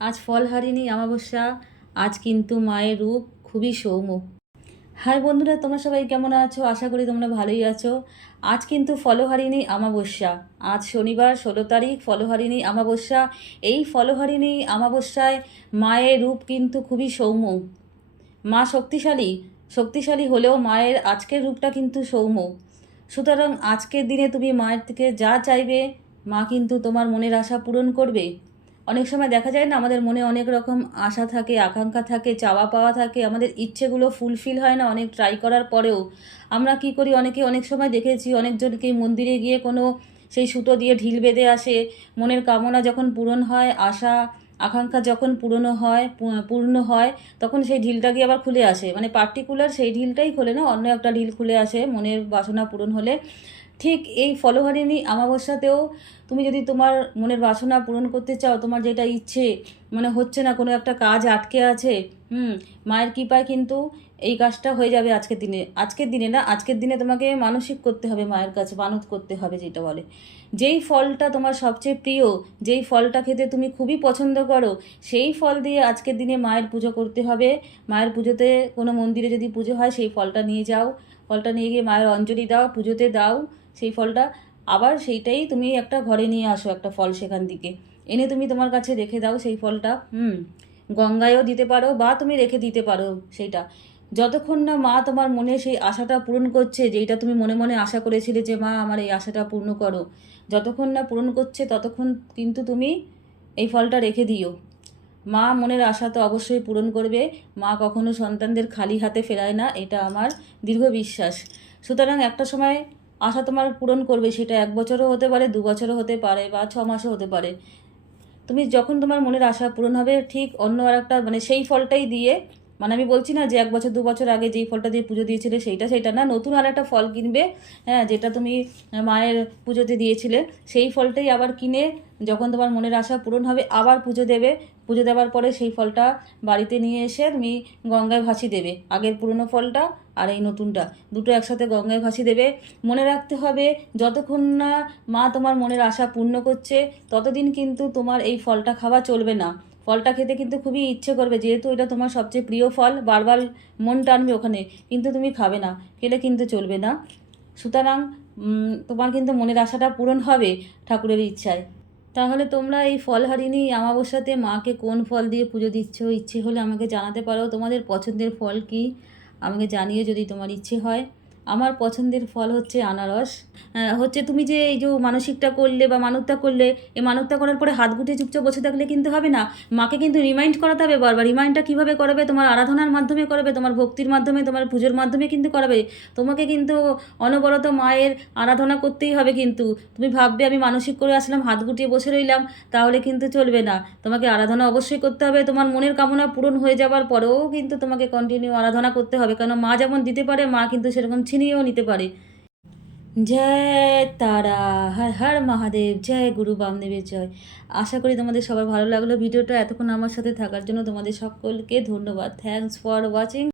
আজ ফলহারিণী অমাবস্যা। আজ কিন্তু মায়ের রূপ খুবই সৌম্য। হাই বন্ধুরা, তোমরা সবাই কেমন আছো? আশা করি তোমরা ভালোই আছো। আজ কিন্তু ফলহারিণী অমাবস্যা। আজ শনিবার 16 তারিখ, ফলহারিণী অমাবস্যা। এই ফলহারিণী অমাবস্যায় মায়ের রূপ কিন্তু খুবই সৌম্য। মা শক্তিশালী শক্তিশালী হলেও মায়ের আজকের রূপটা কিন্তু সৌম্য। সুতরাং আজকের দিনে তুমি মায়ের থেকে যা চাইবে, মা কিন্তু তোমার মনের আশা পূরণ করবে। অনেক সময় দেখা যায় না, আমাদের মনে অনেক রকম আশা থাকে, আকাঙ্ক্ষা থাকে, চাওয়া পাওয়া থাকে, আমাদের ইচ্ছেগুলো ফুলফিল হয় না অনেক ট্রাই করার পরেও। আমরা কি করি, অনেকে অনেক সময় দেখেছি অনেকজনকে মন্দিরে গিয়ে কোনো সেই সুতো দিয়ে ঢিল বেঁধে আসে। মনের কামনা যখন পূরণ হয়, আশা আকাঙ্ক্ষা যখন পূর্ণ হয়, তখন সেই ঢিলটা গিয়ে আবার খুলে আসে। মানে পার্টিকুলার সেই ঢিলটাই খোলে না, অন্য একটা ঢিল খুলে আসে মনের বাসনা পূরণ হলে। ঠিক এই ফলহারিণী অমাবস্যাতেও তুমি যদি তোমার মনের বাসনা পূরণ করতে চাও, তোমার যেটা ইচ্ছে মানে হচ্ছে না, কোনো একটা কাজ আটকে আছে, মায়ের কৃপায় কিন্তু এই কাজটা হয়ে যাবে আজকের দিনে তোমাকে মানসিক করতে হবে, মায়ের কাছে মানত করতে হবে, যেটা বলে। যেই ফলটা তোমার সবচেয়ে প্রিয়, যেই ফলটা খেতে তুমি খুবই পছন্দ করো, সেই ফল দিয়ে আজকের দিনে মায়ের পুজো করতে হবে। মায়ের পুজোতে কোনো মন্দিরে যদি পুজো হয়, সেই ফলটা নিয়ে যাও, ফলটা নিয়ে গিয়ে মায়ের অঞ্জলি দাও, পুজোতে দাও সেই ফলটা। আবার সেইটাই তুমি একটা ঘরে নিয়ে আসো, একটা ফল সেখান থেকে এনে তুমি তোমার কাছে রেখে দাও সেই ফলটা। গঙ্গায়ও দিতে পারো বা তুমি রেখে দিতে পারো সেইটা। যতক্ষণ না মা তোমার মনে সেই আশাটা পূরণ করছে, যেইটা তুমি মনে মনে আশা করেছিলে যে মা আমার এই আশাটা পূর্ণ করো, যতক্ষণ না পূরণ করছে ততক্ষণ কিন্তু তুমি এই ফলটা রেখে দিও। মা মনের আশা তো অবশ্যই পূরণ করবে। মা কখনো সন্তানদের খালি হাতে ফেরায় না, এটা আমার দৃঢ় বিশ্বাস। সুতরাং একটা সময় আশা তোমার পূরণ করবে, সেটা 1 বছরও হতে পারে, 2 বছরও হতে পারে, বা 6 মাসও হতে পারে। তুমি যখন তোমার মনের আশা পূরণ হবে, ঠিক অন্য আর একটা মানে সেই ফলটাই দিয়ে, মানে আমি বলছি না যে 1 বছর 2 বছর আগে যেই ফলটা দিয়ে পুজো দিয়েছিলে সেইটা না, নতুন আর একটা ফল কিনবে। হ্যাঁ, যেটা তুমি মায়ের পুজোতে দিয়েছিলে, সেই ফলটাই আবার কিনে যখন তোমার মনের আশা পূরণ হবে আবার পুজো দেবে। পুজো দেওয়ার পরে সেই ফলটা বাড়িতে নিয়ে এসে তুমি গঙ্গায় ভাসিয়ে দেবে, আগের পুরনো ফলটা আর এই নতুনটা দুটো একসাথে গঙ্গায় ভাসিয়ে দেবে। মনে রাখতে হবে, যতক্ষণ না মা তোমার মনের আশা পূর্ণ করছে, ততদিন কিন্তু তোমার এই ফলটা খাওয়া চলবে না। ফলটা খেতে কিন্তু খুবই ইচ্ছে করবে, যেহেতু এটা তোমার সবচেয়ে প্রিয় ফল, বারবার মন টানবে ওখানে, কিন্তু তুমি খাবে না, খেলে কিন্তু চলবে না। সুতরাং তোমার কিন্তু মনের আশাটা পূরণ হবে ঠাকুরের ইচ্ছায়। তাহলে তোমরা এই ফলহারিণী অমাবস্যাতে মাকে কোন ফল দিয়ে পুজো দিচ্ছ, ইচ্ছে হলে আমাকে জানাতে পারো। তোমাদের পছন্দের ফল কি আমাকে জানিয়ে, যদি তোমার ইচ্ছে হয়। আমার পছন্দের ফল হচ্ছে আনারস। হচ্ছে তুমি যে এই যে মানসিকটা করলে বা মানতটা করলে, এই মানতটা করার পরে হাত গুটিয়ে চুপচাপ বসে থাকলে কিন্তু হবে না। মাকে কিন্তু রিমাইন্ড করাতে হবে বারবার। রিমাইন্ডটা কীভাবে করাবে? তোমার আরাধনার মাধ্যমে করাবে, তোমার ভক্তির মাধ্যমে, তোমার পুজোর মাধ্যমে কিন্তু করাবে। তোমাকে কিন্তু অনবরত মায়ের আরাধনা করতেই হবে। কিন্তু তুমি ভাববে আমি মানসিক করে আসলাম, হাত গুটিয়ে বসে রইলাম, তাহলে কিন্তু চলবে না। তোমাকে আরাধনা অবশ্যই করতে হবে। তোমার মনের কামনা পূরণ হয়ে যাওয়ার পরেও কিন্তু তোমাকে কন্টিনিউ আরাধনা করতে হবে, কারণ মা যেমন দিতে পারে, মা কিন্তু সেরকম ছিনিয়েও নিতে পারে। জয় তারা, হর হর মহাদেব, জয় গুরু বামদেবের জয়। আশা করি তোমাদের সবার ভালো লাগলো ভিডিওটা। এতক্ষণ আমার সাথে থাকার জন্য তোমাদের সকলকে ধন্যবাদ। Thanks for watching.